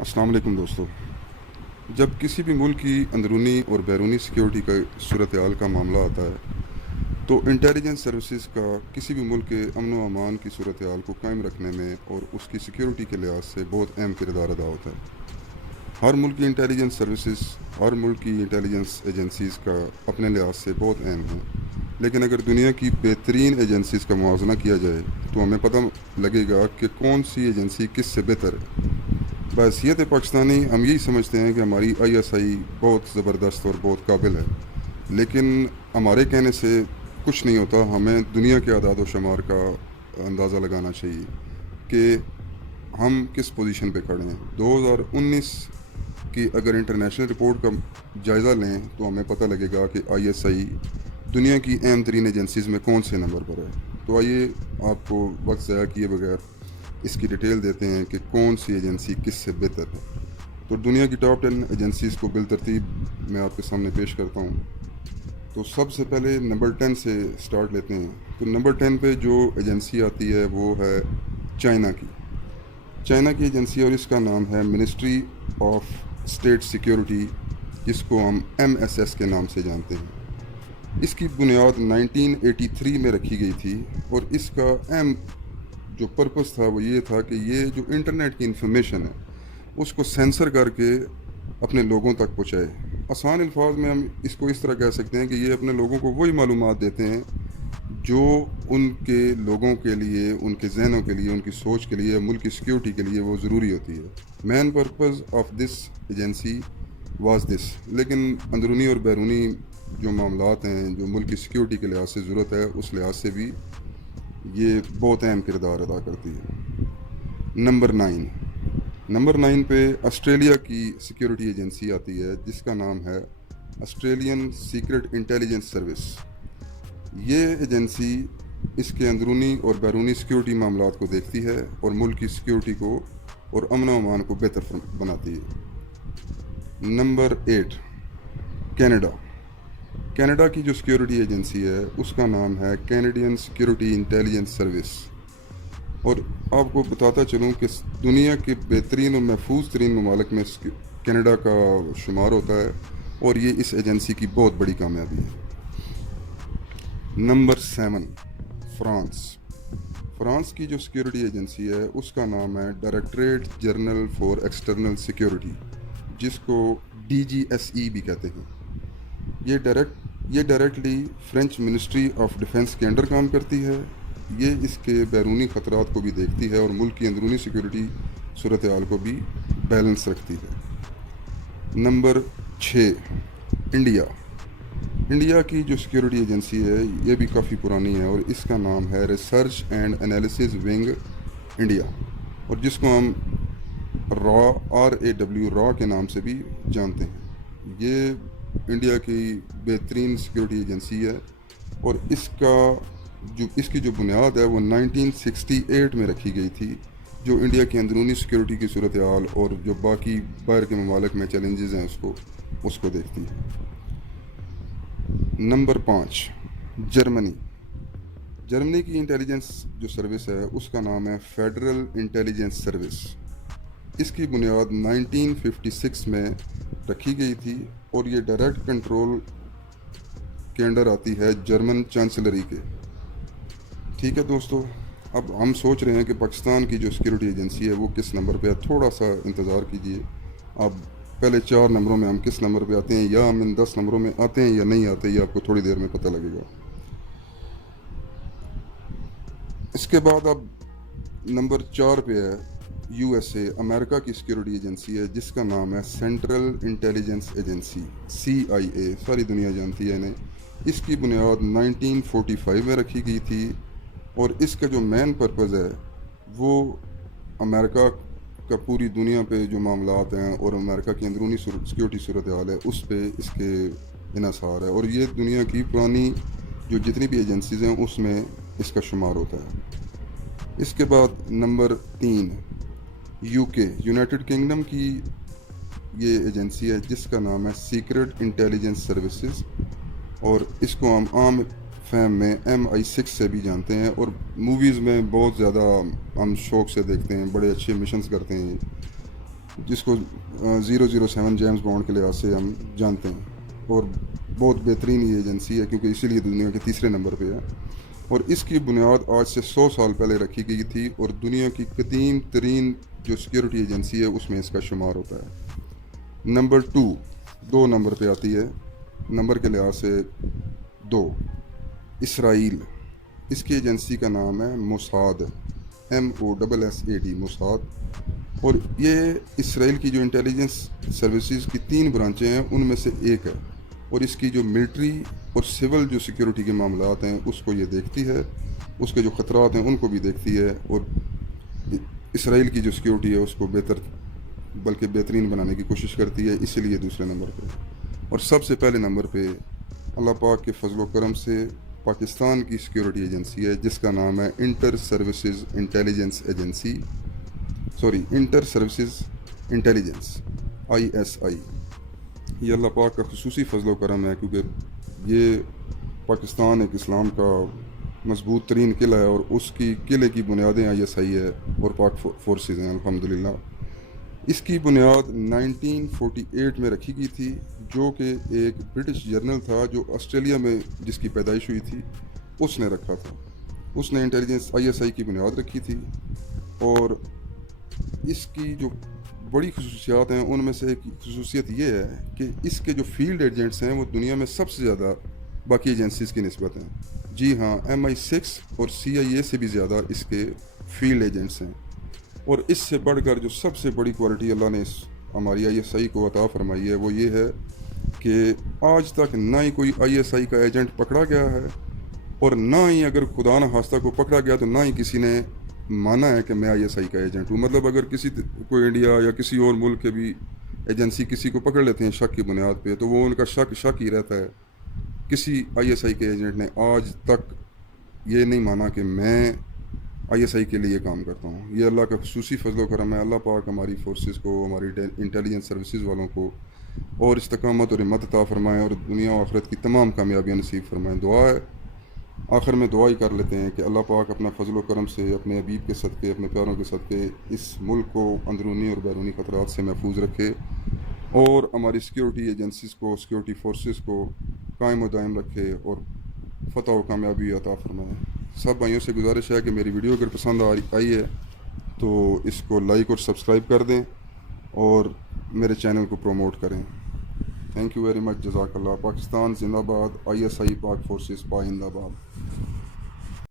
السلام علیکم دوستو. جب کسی بھی ملک کی اندرونی اور بیرونی سیکیورٹی کا صورتحال کا معاملہ آتا ہے تو انٹیلیجنس سروسز کا کسی بھی ملک کے امن و امان کی صورتحال کو قائم رکھنے میں اور اس کی سیکیورٹی کے لحاظ سے بہت اہم کردار ادا ہوتا ہے. ہر ملک کی انٹیلیجنس سروسز ہر ملک کی انٹیلیجنس ایجنسیز کا اپنے لحاظ سے بہت اہم ہے، لیکن اگر دنیا کی بہترین ایجنسیز کا موازنہ کیا جائے تو ہمیں پتہ لگے گا کہ کون سی ایجنسی کس سے بہتر ہے. بحیثیت پاکستانی ہم یہی سمجھتے ہیں کہ ہماری آئی ایس آئی بہت زبردست اور بہت قابل ہے، لیکن ہمارے کہنے سے کچھ نہیں ہوتا. ہمیں دنیا کے اعداد و شمار کا اندازہ لگانا چاہیے کہ ہم کس پوزیشن پہ کھڑے ہیں. 2019 کی اگر انٹرنیشنل رپورٹ کا جائزہ لیں تو ہمیں پتہ لگے گا کہ آئی ایس آئی دنیا کی اہم ترین ایجنسیز میں کون سے نمبر پر ہے. تو آئیے آپ کو وقت ضائع کیے بغیر اس کی ڈیٹیل دیتے ہیں کہ کون سی ایجنسی کس سے بہتر ہے. تو دنیا کی ٹاپ 10 ایجنسیز کو بالترتیب میں آپ کے سامنے پیش کرتا ہوں. تو سب سے پہلے نمبر 10 سے سٹارٹ لیتے ہیں. تو نمبر 10 پہ جو ایجنسی آتی ہے وہ ہے چائنا کی ایجنسی، اور اس کا نام ہے منسٹری آف اسٹیٹ سیکیورٹی، جس کو ہم MSS کے نام سے جانتے ہیں. اس کی بنیاد 1983 میں رکھی گئی تھی، اور اس کا اہم جو پرپس تھا وہ یہ تھا کہ یہ جو انٹرنیٹ کی انفارمیشن ہے اس کو سینسر کر کے اپنے لوگوں تک پہنچائے. آسان الفاظ میں ہم اس کو اس طرح کہہ سکتے ہیں کہ یہ اپنے لوگوں کو وہی معلومات دیتے ہیں جو ان کے لوگوں کے لیے، ان کے ذہنوں کے لیے، ان کی سوچ کے لیے، ملک کی سیکیورٹی کے لیے وہ ضروری ہوتی ہے. Main purpose of this agency was this. لیکن اندرونی اور بیرونی جو معاملات ہیں جو ملک کی سیکیورٹی کے لحاظ سے ضرورت ہے اس لحاظ سے بھی یہ بہت اہم کردار ادا کرتی ہے. نمبر 9 پہ آسٹریلیا کی سیکیورٹی ایجنسی آتی ہے جس کا نام ہے آسٹریلین سیکرٹ انٹیلیجنس سروس. یہ ایجنسی اس کے اندرونی اور بیرونی سیکیورٹی معاملات کو دیکھتی ہے اور ملک کی سیکیورٹی کو اور امن و امان کو بہتر بناتی ہے. نمبر 8 کینیڈا کی جو سیکیورٹی ایجنسی ہے اس کا نام ہے کینیڈین سیکیورٹی انٹیلیجنس سروس. اور آپ کو بتاتا چلوں کہ دنیا کے بہترین اور محفوظ ترین ممالک میں کینیڈا کا شمار ہوتا ہے، اور یہ اس ایجنسی کی بہت بڑی کامیابی ہے. نمبر 7 فرانس کی جو سیکیورٹی ایجنسی ہے اس کا نام ہے directorate general for external security, جس کو DGSE بھی کہتے ہیں. یہ directly French ministry of defence کے انڈر کام کرتی ہے. یہ اس کے بیرونی خطرات کو بھی دیکھتی ہے اور ملک کی اندرونی سیکیورٹی صورتحال کو بھی بیلنس رکھتی ہے. نمبر 6 انڈیا کی جو سیکیورٹی ایجنسی ہے یہ بھی کافی پرانی ہے، اور اس کا نام ہے research and analysis wing India, اور جس کو ہم RAW کے نام سے بھی جانتے ہیں. یہ انڈیا کی بہترین سیکیورٹی ایجنسی ہے، اور اس کی جو بنیاد ہے وہ 1968 میں رکھی گئی تھی، جو انڈیا کی اندرونی سیکیورٹی کی صورتحال اور جو باقی باہر کے ممالک میں چیلنجز ہیں اس کو دیکھتی ہے. نمبر 5 جرمنی کی انٹیلیجنس جو سروس ہے اس کا نام ہے فیڈرل انٹیلیجنس سروس. اس کی بنیاد 1956 میں رکھی گئی تھی، اور یہ ڈائریکٹ کنٹرول کے انڈر آتی ہے جرمن چانسلری کے. ٹھیک ہے دوستو، اب ہم سوچ رہے ہیں کہ پاکستان کی جو سیکیورٹی ایجنسی ہے وہ کس نمبر پہ ہے. تھوڑا سا انتظار کیجیے، آپ پہلے 4 نمبروں میں ہم کس نمبر پہ آتے ہیں، یا ہم ان 10 نمبروں میں آتے ہیں یا نہیں آتے، یہ آپ کو تھوڑی دیر میں پتہ لگے گا. اس کے بعد اب نمبر 4 پہ ہے USA، امریکہ کی سیکیورٹی ایجنسی ہے جس کا نام ہے سینٹرل انٹیلیجنس ایجنسی CIA. ساری دنیا جانتی ہے انہیں. اس کی بنیاد 1945 میں رکھی گئی تھی، اور اس کا جو مین پرپز ہے وہ امریکہ کا پوری دنیا پہ جو معاملات ہیں اور امریکہ کی اندرونی سیکیورٹی صورتحال ہے اس پہ اس کے انحصار ہے. اور یہ دنیا کی پرانی جو جتنی بھی ایجنسیز ہیں اس میں اس کا شمار ہوتا ہے. اس کے بعد نمبر 3 یونائٹڈ کنگڈم کی یہ ایجنسی ہے جس کا نام ہے سیکرٹ انٹیلیجنس سروسز، اور اس کو ہم عام فہم میں MI6 سے بھی جانتے ہیں، اور موویز میں بہت زیادہ ہم شوق سے دیکھتے ہیں. بڑے اچھے مشنز کرتے ہیں. جس کو 007 جیمز بانڈ کے لحاظ سے ہم جانتے ہیں، اور بہت بہترین یہ ایجنسی ہے کیونکہ اسی لیے دنیا کے تیسرے نمبر پہ ہے، اور اس کی بنیاد آج سے 100 سال پہلے رکھی گئی تھی، اور دنیا کی قدیم ترین جو سیکیورٹی ایجنسی ہے اس میں اس کا شمار ہوتا ہے۔ نمبر 2، 2 نمبر پہ آتی ہے نمبر کے لحاظ سے 2، اسرائیل۔ اس کی ایجنسی کا نام ہے موساد، MOSSAD، موساد، اور یہ اسرائیل کی جو انٹیلیجنس سروسز کی 3 برانچیں ہیں ان میں سے ایک ہے، اور اس کی جو ملٹری اور سول جو سیکیورٹی کے معاملات ہیں اس کو یہ دیکھتی ہے، اس کے جو خطرات ہیں ان کو بھی دیکھتی ہے، اور اسرائیل کی جو سیکیورٹی ہے اس کو بلکہ بہترین بنانے کی کوشش کرتی ہے، اسی لیے دوسرے نمبر پہ۔ اور سب سے پہلے نمبر پہ اللہ پاک کے فضل و کرم سے پاکستان کی سیکیورٹی ایجنسی ہے جس کا نام ہے انٹر سروسز انٹیلیجنس، ISI۔ یہ اللہ پاک کا خصوصی فضل و کرم ہے کیونکہ یہ پاکستان ایک اسلام کا مضبوط ترین قلعہ ہے، اور اس کی قلعے کی بنیادیں ISI ہے اور پاک فورسز ہیں الحمدللہ۔ اس کی بنیاد 1948 میں رکھی گئی تھی، جو کہ ایک برٹش جرنل تھا جو آسٹریلیا میں جس کی پیدائش ہوئی تھی اس نے رکھا تھا، اس نے انٹیلیجنس ISI کی بنیاد رکھی تھی، اور اس کی جو بڑی خصوصیات ہیں ان میں سے ایک خصوصیت یہ ہے کہ اس کے جو فیلڈ ایجنٹس ہیں وہ دنیا میں سب سے زیادہ باقی ایجنسیز کی نسبت ہیں۔ جی ہاں، MI6 اور CIA سے بھی زیادہ اس کے فیلڈ ایجنٹس ہیں، اور اس سے بڑھ کر جو سب سے بڑی کوالٹی اللہ نے ہماری ISI کو عطا فرمائی ہے وہ یہ ہے کہ آج تک نہ ہی کوئی ISI کا ایجنٹ پکڑا گیا ہے، اور نہ ہی اگر خدا نہ خواستہ کو پکڑا گیا تو نہ ہی کسی نے مانا ہے کہ میں ISI کا ایجنٹ ہوں۔ مطلب اگر کسی کوئی انڈیا یا کسی اور ملک کے بھی ایجنسی کسی کو پکڑ لیتے ہیں شک کی بنیاد پہ، تو وہ ان کا شک ہی رہتا ہے۔ کسی ISI کے ایجنٹ نے آج تک یہ نہیں مانا کہ میں ISI کے لیے کام کرتا ہوں۔ یہ اللہ کا خصوصی فضل و کرم ہے۔ اللہ پاک ہماری فورسز کو، ہماری انٹیلیجنس سروسز والوں کو اور استقامت اور ہمت عطا فرمائیں، اور دنیا و آخرت کی تمام کامیابیاں نصیب فرمائیں۔ دعا ہے، آخر میں دعا ہی کر لیتے ہیں کہ اللہ پاک اپنا فضل و کرم سے اپنے حبیب کے صدقے، اپنے پیاروں کے صدقے اس ملک کو اندرونی اور بیرونی خطرات سے محفوظ رکھے، اور ہماری سیکیورٹی ایجنسیز کو، سیکیورٹی فورسز کو قائم و دائم رکھے، اور فتح و کامیابی عطا فرمائے۔ سب بھائیوں سے گزارش ہے کہ میری ویڈیو اگر پسند آئی ہے تو اس کو لائک اور سبسکرائب کر دیں اور میرے چینل کو پروموٹ کریں۔ تھینک یو ویری مچ، جزاک اللہ۔ پاکستان زندہ باد، ISI پاک فورسز پائندہ باد۔